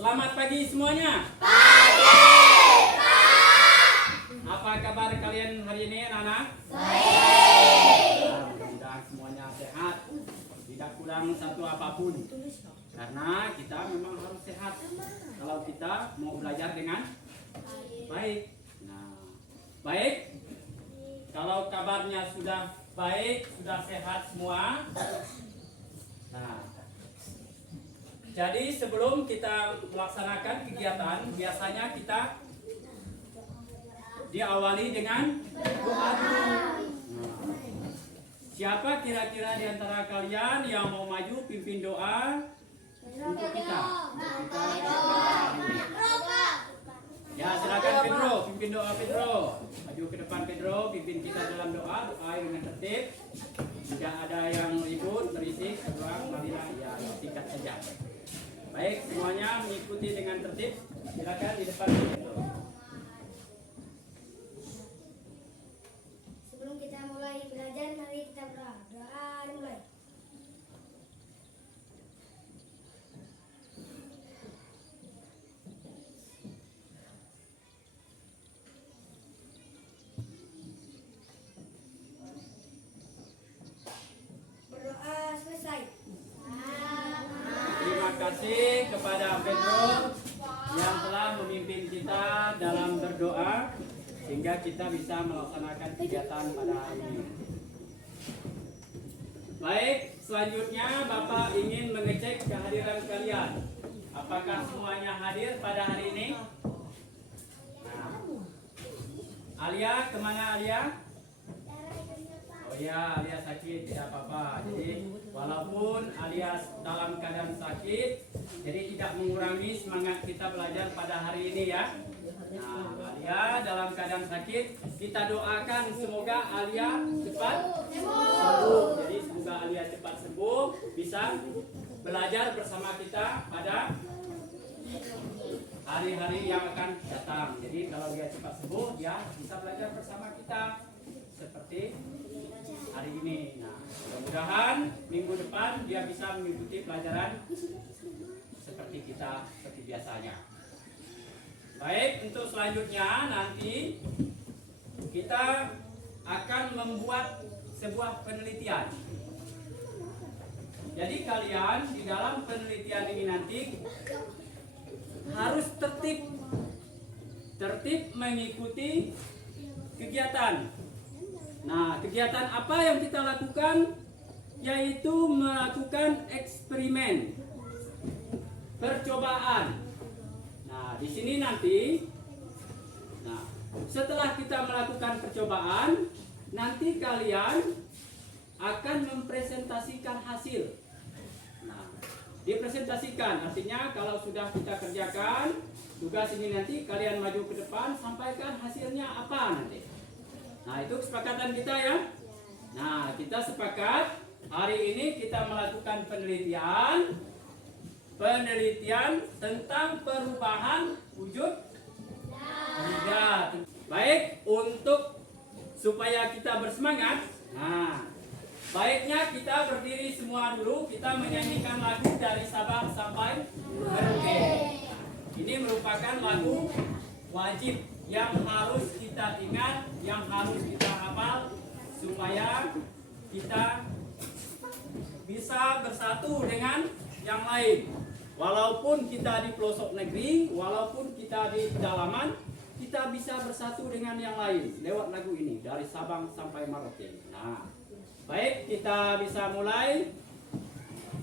Selamat pagi semuanya. Pagi, Pak. Apa kabar kalian hari ini, anak-anak? Baik. Mudah-mudahan semuanya sehat, tidak kurang satu apapun. Karena kita memang harus sehat kalau kita mau belajar dengan baik. Nah, baik. Kalau kabarnya sudah baik, sudah sehat semua. Nah, jadi sebelum kita melaksanakan kegiatan, biasanya kita diawali dengan doa dulu. Nah, siapa kira-kira di antara kalian yang mau maju pimpin doa untuk kita? Ya, silakan Pedro, pimpin doa Pedro. Maju ke depan Pedro, pimpin kita dalam doa dengan tertib. Tidak ada yang ribut, berisik, kurang, marilah ya singkat saja. Baik, semuanya mengikuti dengan tertib. Silakan di depan Pedro. Sebelum kita mulai belajar, mari kita berdoa. Doa dimulai. Berdoa selesai. Terima kasih kepada Pedro yang telah memimpin kita dalam berdoa sehingga kita bisa melaksanakan kegiatan pada hari ini. Baik, selanjutnya Bapak ingin mengecek kehadiran kalian. Apakah semuanya hadir pada hari ini? Nah, Alia, kemana Alia? Oh ya, Alia sakit, tidak apa-apa. Jadi walaupun Alia dalam keadaan sakit, jadi tidak mengurangi semangat kita belajar pada hari ini ya. Nah, Alia dalam keadaan sakit, kita doakan semoga Alia cepat sembuh. Jadi semoga Alia cepat sembuh, bisa belajar bersama kita pada hari-hari yang akan datang. Jadi kalau dia cepat sembuh, dia bisa belajar bersama kita seperti hari ini. Nah, mudah-mudahan minggu depan dia bisa mengikuti pelajaran seperti kita, seperti biasanya. Baik, untuk selanjutnya nanti kita akan membuat sebuah penelitian. Jadi kalian di dalam penelitian ini nanti harus tertib mengikuti kegiatan. Nah, kegiatan apa yang kita lakukan? Yaitu melakukan eksperimen, percobaan. Nah, di sini nanti, setelah kita melakukan percobaan, nanti kalian akan mempresentasikan hasil. Nah, dipresentasikan artinya kalau sudah kita kerjakan tugas ini nanti kalian maju ke depan, sampaikan hasilnya apa nanti. Nah, itu kesepakatan kita ya. Nah, kita sepakat hari ini kita melakukan penelitian tentang perubahan wujud benda. Baik, untuk supaya kita bersemangat, nah, baiknya kita berdiri semua dulu, kita menyanyikan lagu dari Sabang sampai Merauke. Ini merupakan lagu wajib yang harus kita ingat, yang harus kita hafal supaya kita bisa bersatu dengan yang lain. Walaupun kita di pelosok negeri, walaupun kita di pedalaman, kita bisa bersatu dengan yang lain lewat lagu ini dari Sabang sampai Merauke. Nah, baik, kita bisa mulai.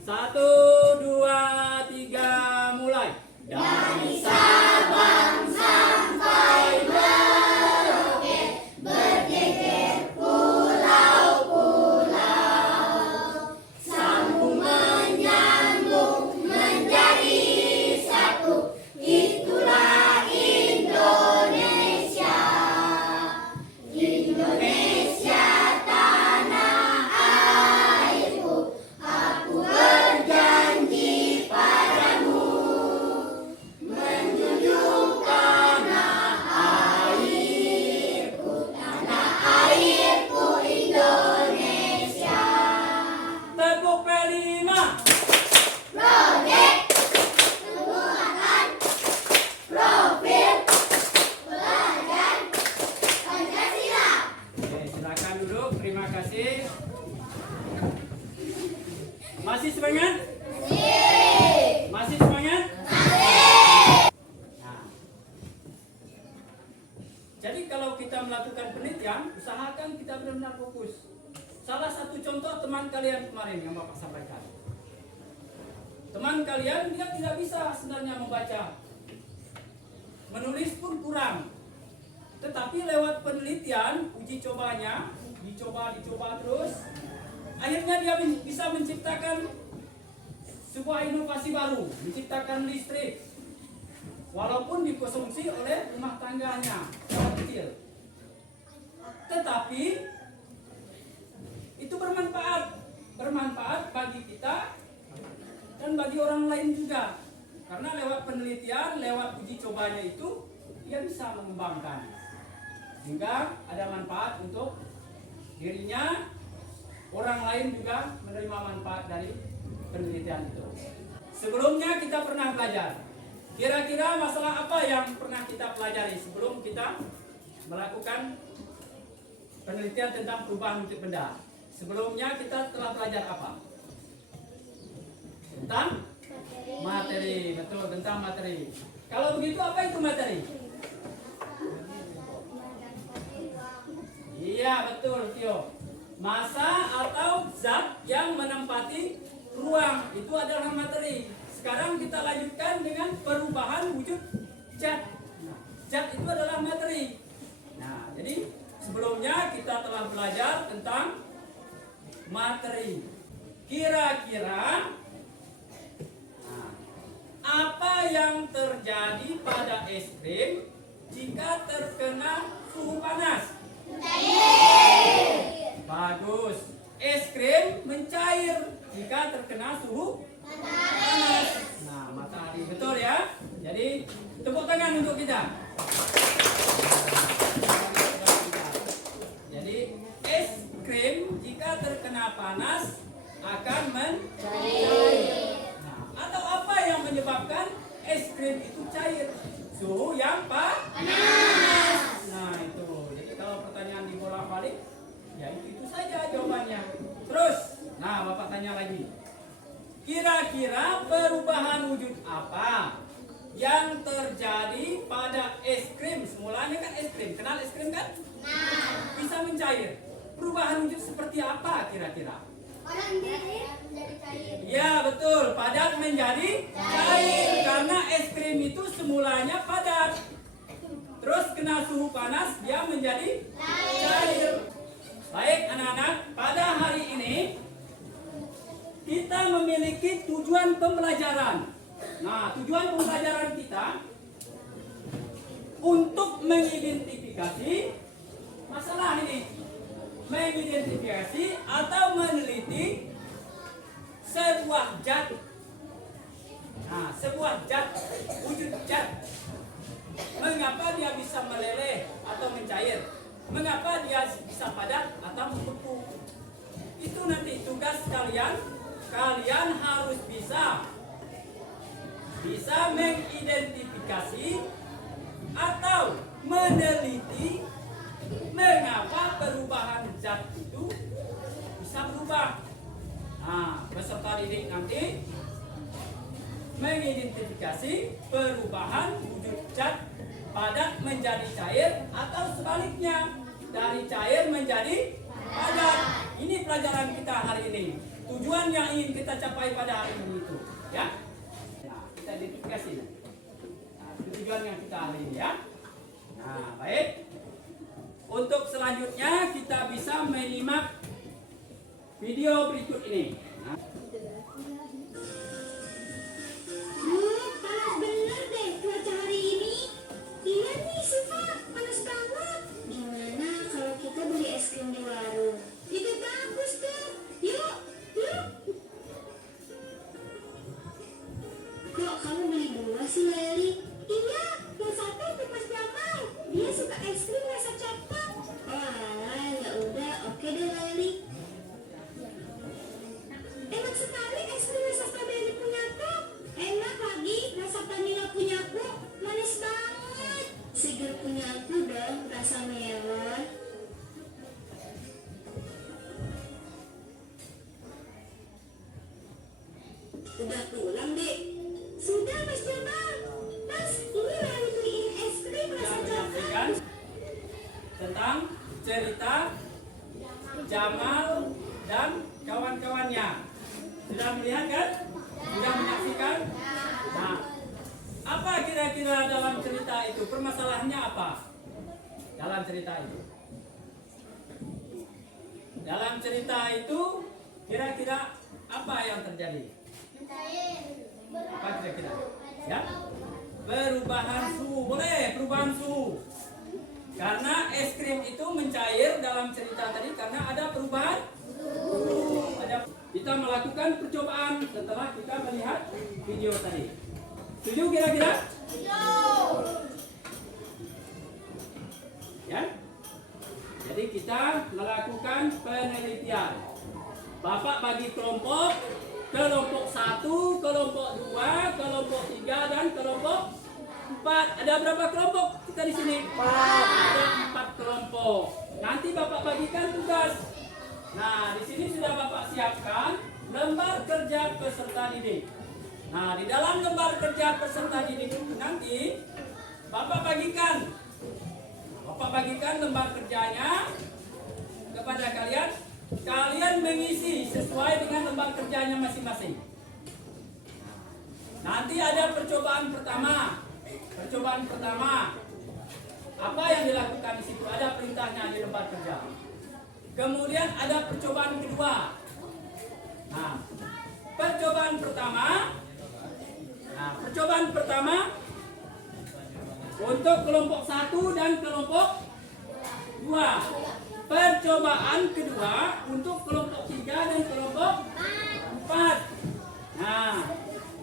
1, 2, 3, mulai. Dari Sabang sampai Merauke, bergeger pulau-pulau, sambung menyambung menjadi satu, itulah Indonesia. Indonesia tanah airku, aku berjanji padamu, menjunjung tanah Cukup, terima kasih. Masih semangat? Masih semangat? Nah. Jadi kalau kita melakukan penelitian, usahakan kita benar-benar fokus. Salah satu contoh teman kalian kemarin yang Bapak sampaikan. Teman kalian dia tidak bisa sebenarnya membaca. Menulis pun kurang. Tetapi lewat penelitian, uji cobanya, dicoba terus, akhirnya dia bisa menciptakan sebuah inovasi baru, menciptakan listrik. Walaupun dikonsumsi oleh rumah tangganya secara kecil. Tetapi itu bermanfaat bagi kita dan bagi orang lain juga. Karena lewat penelitian, lewat uji cobanya itu, dia bisa mengembangkan. Hingga ada manfaat untuk dirinya, orang lain juga menerima manfaat dari penelitian itu. Sebelumnya kita pernah belajar. Kira-kira masalah apa yang pernah kita pelajari sebelum kita melakukan penelitian tentang perubahan wujud benda? Sebelumnya kita telah belajar apa? Tentang materi. Betul, tentang materi. Kalau begitu apa itu materi? Iya, betul, Tio. Massa atau zat yang menempati ruang itu adalah materi. Sekarang kita lanjutkan dengan perubahan wujud zat. Zat itu adalah materi. Nah, jadi sebelumnya kita telah belajar tentang materi. Kira-kira apa yang terjadi pada es krim jika terkena suhu panas? Bagus. Es krim mencair jika terkena suhu panas. Nah, matahari. Betul ya? Jadi, tepuk tangan untuk kita. Jadi, es krim jika terkena panas akan mencair. Nah, atau apa yang menyebabkan es krim itu cair? Suhu yang panas. Nah, itu. Jadi kalau pertanyaan dibolak-balik, ya itu saja jawabannya. Terus, nah Bapak tanya lagi. Kira-kira perubahan wujud apa yang terjadi pada es krim? Semulanya kan es krim. Kenal es krim kan? Bisa mencair. Perubahan wujud seperti apa kira-kira? Orang menjadi cair. Ya betul, padat menjadi cair. Karena es krim itu semulanya padat. Terus kena suhu panas, dia menjadi cair. Baik anak-anak, pada hari ini kita memiliki tujuan pembelajaran. Nah, tujuan pembelajaran kita untuk mengidentifikasi masalah ini. Mengidentifikasi atau meneliti sebuah zat. Nah, sebuah zat, wujud zat. Mengapa dia bisa meleleh atau mencair? Mengapa dia bisa padat atau membeku? Itu nanti tugas kalian. Kalian harus bisa mengidentifikasi atau meneliti mengapa perubahan zat itu bisa berubah. Nah, peserta didik nanti mengidentifikasi perubahan wujud zat padat menjadi cair atau sebaliknya dari cair menjadi padat. Ini pelajaran kita hari ini. Tujuan yang ingin kita capai pada hari ini itu, ya. Nah, kita identifikasi. Nah, itu tujuan yang kita hari ini, ya. Nah, baik. Untuk selanjutnya kita bisa menyimak video berikut ini. Nah. Panas bener deh cuaca hari ini. Iya nih Siva, panas banget. Gimana kalau kita beli es krim di warung? Itu bagus tuh. Yuk. Kok kamu beli dua sih Leli? Iya, yang satu untuk Mas Jamal. Dia suka es krim rasa coklat. Oh alah, ya udah, oke deh Leli. Enak Udah pulang, Dek? Sudah, Mas Jamal. Mas, ini Lali beliin es krim Kita rasa menyampaikan coklat. tentang cerita Jamal dan kawan-kawannya. Sudah melihat kan? Sudah menyaksikan? Nah, apa kira-kira dalam cerita itu? Permasalahannya apa? Dalam cerita itu. Dalam cerita itu kira-kira apa yang terjadi? Apa kira-kira? Ya? Perubahan suhu. Boleh, perubahan suhu. Karena es krim itu mencair dalam cerita tadi karena ada perubahan suhu. Kita melakukan percobaan setelah kita melihat video tadi. Setuju kira-kira? Ya? Jadi kita melakukan penelitian. Bapak bagi kelompok 1, kelompok 2, kelompok 3 dan kelompok 4. Ada berapa kelompok kita di sini? 4. Ada 4 kelompok. Nanti Bapak bagikan tugas. Nah, di sini sudah Bapak siapkan lembar kerja peserta didik. Nah, di dalam lembar kerja peserta didik itu nanti Bapak bagikan lembar kerjanya kepada kalian. Kalian mengisi sesuai dengan lembar kerjanya masing-masing. Nanti ada percobaan pertama. Apa yang dilakukan di situ? Ada perintahnya di lembar kerja. Kemudian ada percobaan kedua. Nah, percobaan pertama untuk kelompok 1 dan kelompok 2. Percobaan kedua untuk kelompok 3 dan kelompok 4. Nah,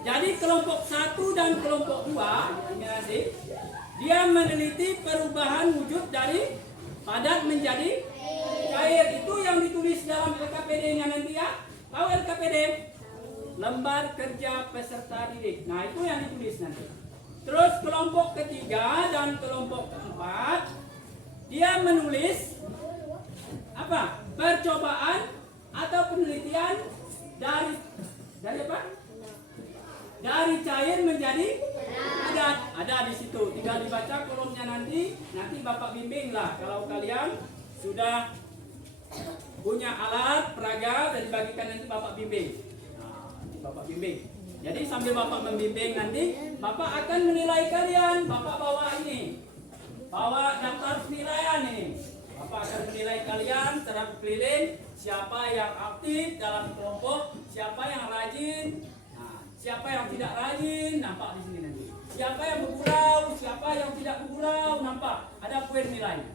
jadi kelompok 1 dan kelompok 2 ini nanti dia meneliti perubahan wujud dari padat menjadi cair. Itu yang ditulis dalam LKPD-nya nanti ya. Tahu LKPD? Lembar kerja peserta didik. Nah, itu yang ditulis nanti. Terus kelompok ketiga dan kelompok keempat dia menulis apa? Percobaan atau penelitian dari apa? Dari cair menjadi padat. Ada di situ. Tinggal dibaca kolomnya nanti Bapak bimbing lah. Kalau kalian sudah punya alat peraga dan dibagikan nanti Bapak bimbing. Nah, Bapak bimbing. Jadi sambil Bapak membimbing nanti Bapak akan menilai kalian. Bapak bawa daftar penilaian ini. Bapak akan menilai kalian secara keliling, siapa yang aktif dalam kelompok, siapa yang rajin, siapa yang tidak rajin, nampak di sini nanti. Siapa yang bergurau, siapa yang tidak bergurau, nampak. Ada poin nilai.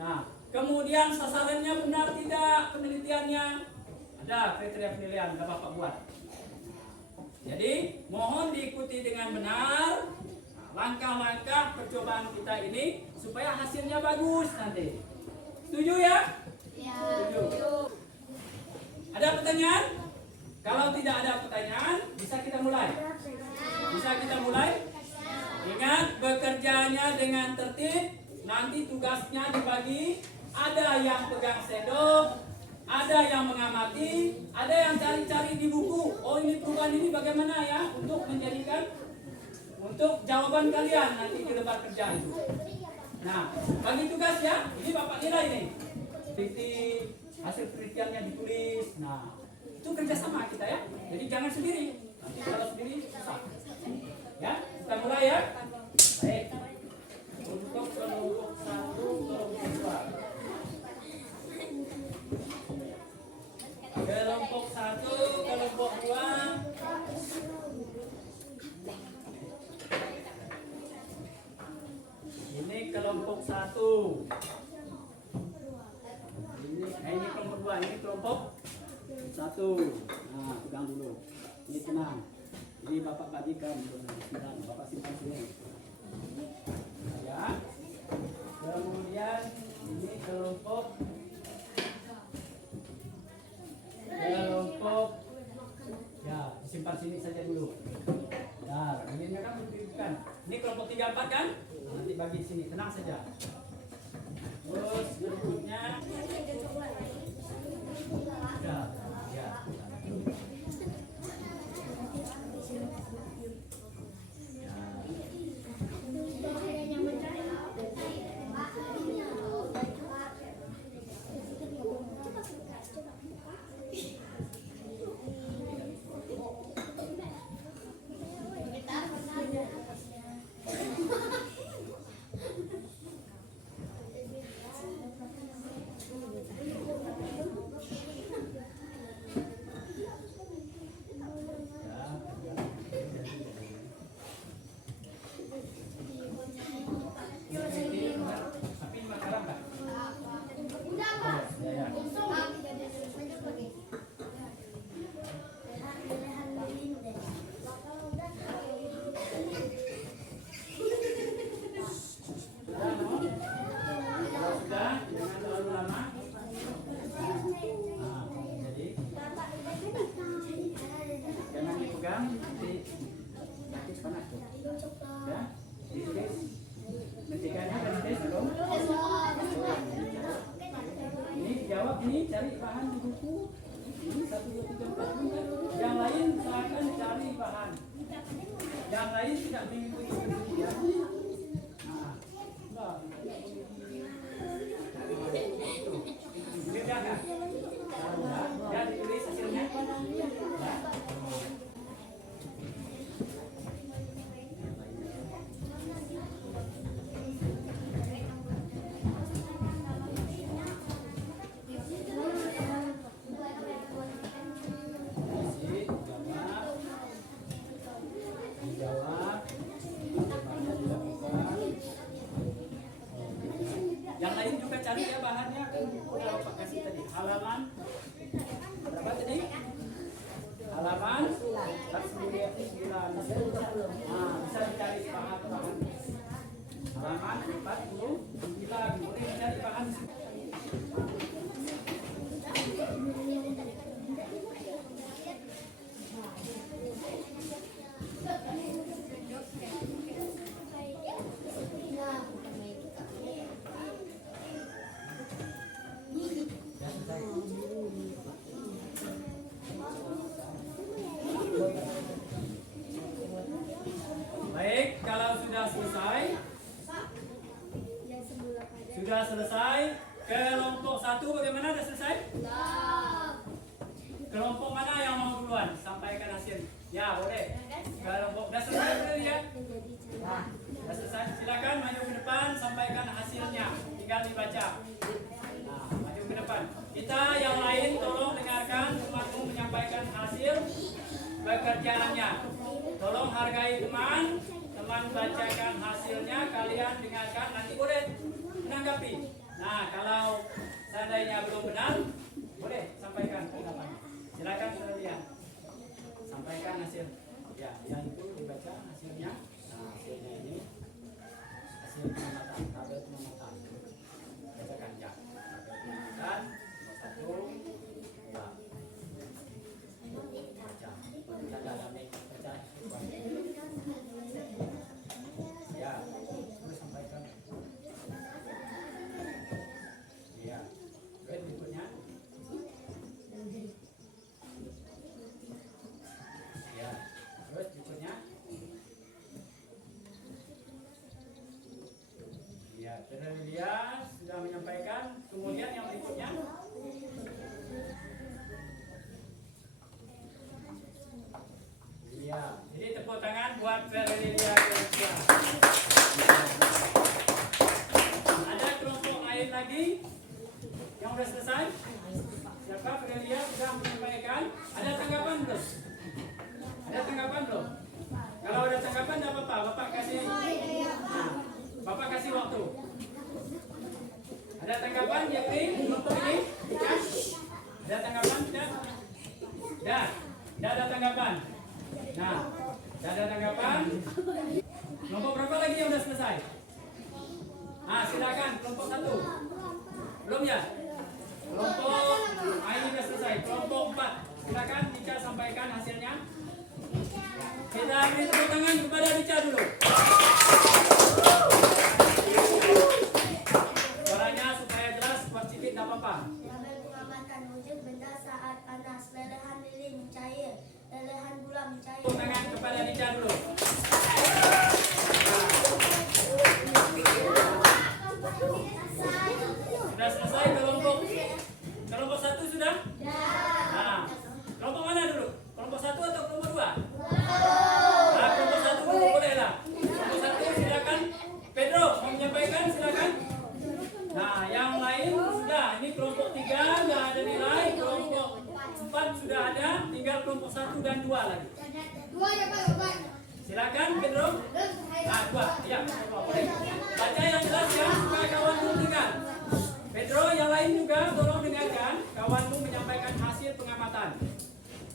Nah, kemudian sasarannya benar tidak penelitiannya, ada kriteria penilaian yang Bapak buat. Jadi mohon diikuti dengan benar langkah-langkah percobaan kita ini supaya hasilnya bagus nanti. Setuju ya? Setuju. Ada pertanyaan? Kalau tidak ada pertanyaan, bisa kita mulai. Ingat, bekerjanya dengan tertib. Nanti tugasnya dibagi. Ada yang pegang sendok, ada yang mengamati, ada yang cari-cari di buku. Oh, ini perubahan ini bagaimana ya untuk menjadikan untuk jawaban kalian nanti di lembar kerja itu. Nah, bagi tugas ya, ini Bapak nilai nih. Titik hasil penelitiannya ditulis. Nah, itu kerjasama kita ya. Jadi jangan sendiri. Nanti kalau sendiri susah. Ya, kita mulai ya. Baik. Untuk kelompok 1, kelompok 2. Kelompok 1, kelompok 2. Ini kelompok 1. Ini kelompok 2. Ini kelompok 1. Nah, pegang dulu. Ini tenang. Ini Bapak bagikan. Bapak simpan sini. Ya. Kemudian ini kelompok ya, simpan sini saja dulu. Nah, ini kan bukan. Ini kelompok 3, 4 kan? Nanti bagi sini, tenang saja. Terus berikutnya ya. bahan di buku. Ini 1, 2, 3, 4, 5. Yang lain silakan cari bahan. Yang lain tidak mengikuti ya. Nah, beda kan? Ya ditulis hasilnya. Yang lain juga cari ya bahannya. Udah Pak kasih tadi. Halaman berapa tadi? Halaman 49. Nah, bisa dicari bahan-bahan. Halaman 49. Boleh dicari bahan. Baik, kalau sudah selesai, kelompok 1 bagaimana? Sudah selesai? Kelompok mana yang mau duluan? Sampaikan hasil. Ya, boleh. Kelompok sudah selesai belum ya? Sudah selesai. Silakan maju ke depan, sampaikan hasilnya. Tinggal dibaca. Nah, maju ke depan. Kita yang lain tolong dengarkan temanmu menyampaikan hasil pekerjaannya. Tolong hargai teman bacakan hasilnya, kalian dengarkan, nanti boleh menanggapi. Nah, kalau seandainya belum benar, boleh sampaikan pendapat. Silakan saudara, sampaikan hasil. Ya, yang itu dibaca hasilnya. Nah, hasilnya ini hasil pengamatan, tabel pengamatan. Bacakan ya. Tabel pengamatan nomor 1, 2. Baca. Baca dalam baca. Ya, terus sampaikan. Ya, berikutnya. Ya, terus berikutnya. Ya, dia sudah menyampaikan. Kemudian yang berikutnya. Ya, jadi tepuk tangan buat Ferrelia. Ada kelompok lain lagi yang sudah selesai? Siapa? Ferrelia sudah menyampaikan. Ada tanggapan belum? Ada tanggapan belum? Kalau ada tanggapan tidak apa-apa. Bapak kasih. Bapak kasih waktu. Ada tanggapan ya, kelompok ini? Ada tanggapan tidak? Tidak. Tidak ada tanggapan. Nah, tidak ada tanggapan. Kelompok berapa lagi yang sudah selesai? Nah, silakan kelompok 1. Belum ya? Kelompok ini sudah selesai. Kelompok 4. Silakan Dica sampaikan hasilnya. Kita beri tepuk tangan kepada Dica dulu. Suaranya supaya jelas, kuat sedikit tidak apa-apa. Tabel pengamatan wujud benda saat panas, lelehan lilin mencair, lelehan gula mencair. Tepuk tangan kepada Dica dulu. Sudah selesai kelompok 1 sudah? Nah, kelompok mana dulu? Kelompok 1 atau kelompok 2? Nah, kelompok 1 dulu boleh lah. Kelompok 1 silakan. Pedro mau menyampaikan, silakan. Nah, yang lain sudah. Ini kelompok 3 nggak ada nilai. Kelompok 4 sudah ada. Tinggal kelompok 1 dan 2 lagi. Silakan Pedro. Nah, 2. Ya, boleh. Baca yang jelas ya, supaya kawanmu dengar. Pedro, yang lain juga tolong dengarkan. Kawanmu menyampaikan hasil pengamatan.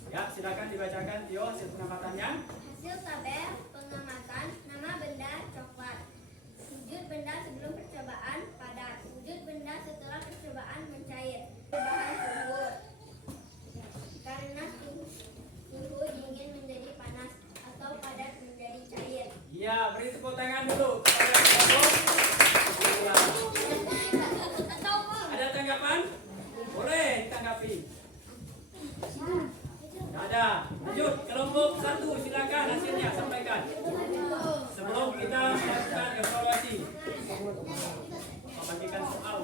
Ya, silakan dibacakan Tio hasil pengamatannya. Hasil tabel pengamatan, nama benda coklat, wujud benda sebelum percobaan padat, wujud benda setelah percobaan mencair, perubahan suhu karena suhu dingin menjadi panas atau padat menjadi cair. Iya, beri tepuk tangan dulu kepada kelompok. Ya. Ada tanggapan? Boleh ditanggapi. ada. Lanjut, kelompok 1 silakan hasilnya sampaikan. Sebelum kita melakukan evaluasi. Bagikan soal.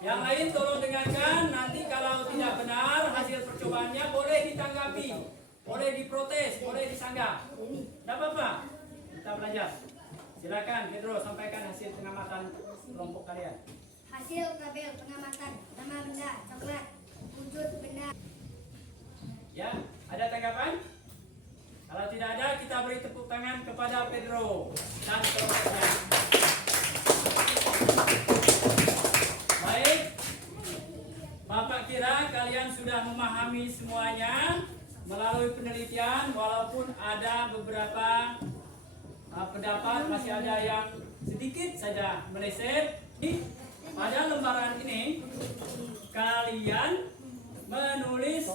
Yang lain tolong dengarkan. Nanti kalau tidak benar hasil percobaannya boleh ditanggapi, boleh diprotes, boleh disanggah. Tidak apa-apa. Kita belajar. Silakan Pedro sampaikan hasil pengamatan kelompok kalian. Hasil tabel pengamatan nama benda coklat, wujud benda. Ya, ada tanggapan? Kalau tidak ada, kita beri tepuk tangan kepada Pedro dan kelompoknya. Baik, Bapak kira kalian sudah memahami semuanya melalui penelitian, walaupun ada beberapa pendapat masih ada yang sedikit saja meleset. Pada lembaran ini kalian menulis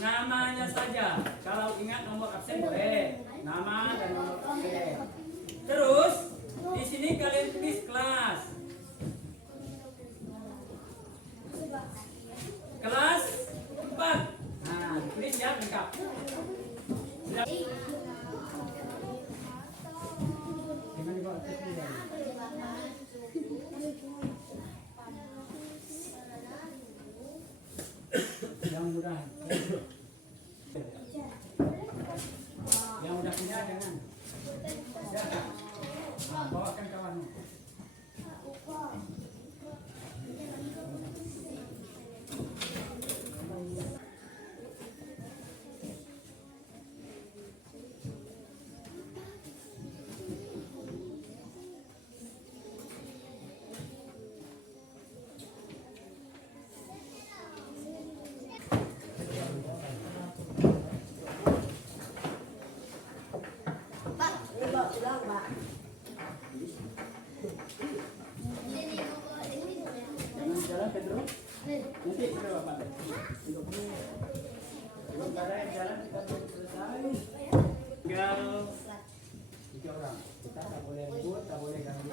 namanya saja. Kalau ingat nomor absen boleh, nama dan nomor absen. Terus di sini kalian tulis kelas. Kelas 4. Nah, tulis ya lengkap. Sudah. Yang mudah. Yang udah punya jangan. Silakan. Nah, bawakan kawanmu. Jalan Pedro. Nanti kita bapak. Belum ada yang jalan kita belum selesai. Tinggal 3 orang. Kita tak boleh ribut, tak boleh ganggu.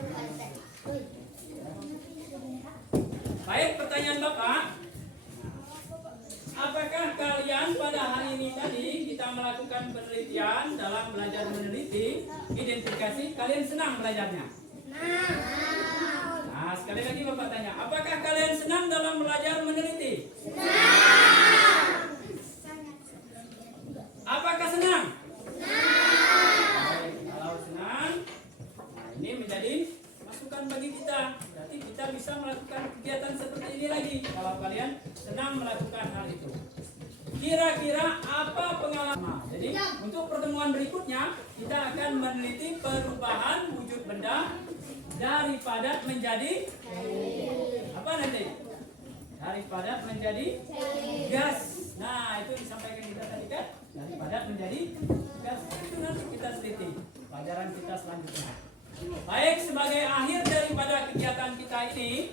Baik, pertanyaan Bapak. Apakah kalian pada hari ini tadi kita melakukan penelitian dalam belajar meneliti, identifikasi, kalian senang belajarnya? Nah, sekali lagi Bapak tanya, apakah kalian senang dalam belajar meneliti? Senang. Apakah senang? Baik, kalau senang, nah ini menjadi masukan bagi kita. Berarti kita bisa melakukan kegiatan seperti ini lagi kalau kalian senang melakukan hal itu. Kira-kira apa pengalaman? Jadi untuk pertemuan berikutnya kita akan meneliti perubahan wujud benda dari padat menjadi apa nanti? Dari padat menjadi gas. Nah, itu disampaikan kita tadi kan? Dari padat menjadi gas. Itu nanti kita teliti pelajaran kita selanjutnya. Baik, sebagai akhir daripada kegiatan kita ini,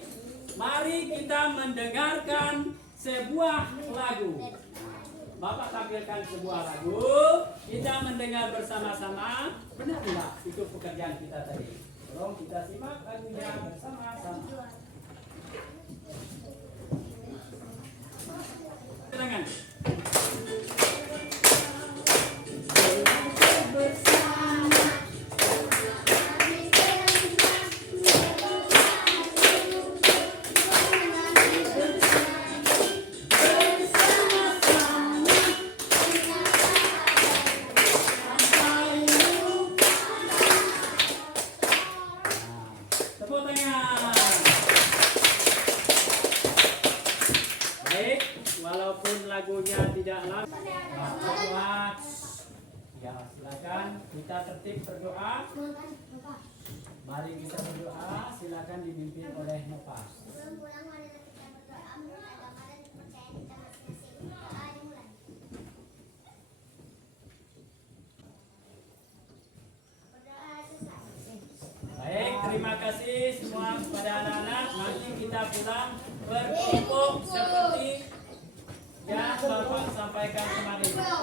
mari kita mendengarkan sebuah lagu. Bapak tampilkan sebuah lagu, kita mendengar bersama-sama. Benar tidak? Itu pekerjaan kita tadi. Tolong kita simak lagunya bersama-sama. Silakan. Tepuk tangan. Baik, walaupun lagunya tidak lama, berdoa. Ya, silakan kita tertib berdoa. Mari kita berdoa. Silakan dipimpin oleh Nova. Baik, terima kasih semua kepada anak-anak. Nanti kita pulang berkelompok seperti yang Bapak sampaikan kemarin.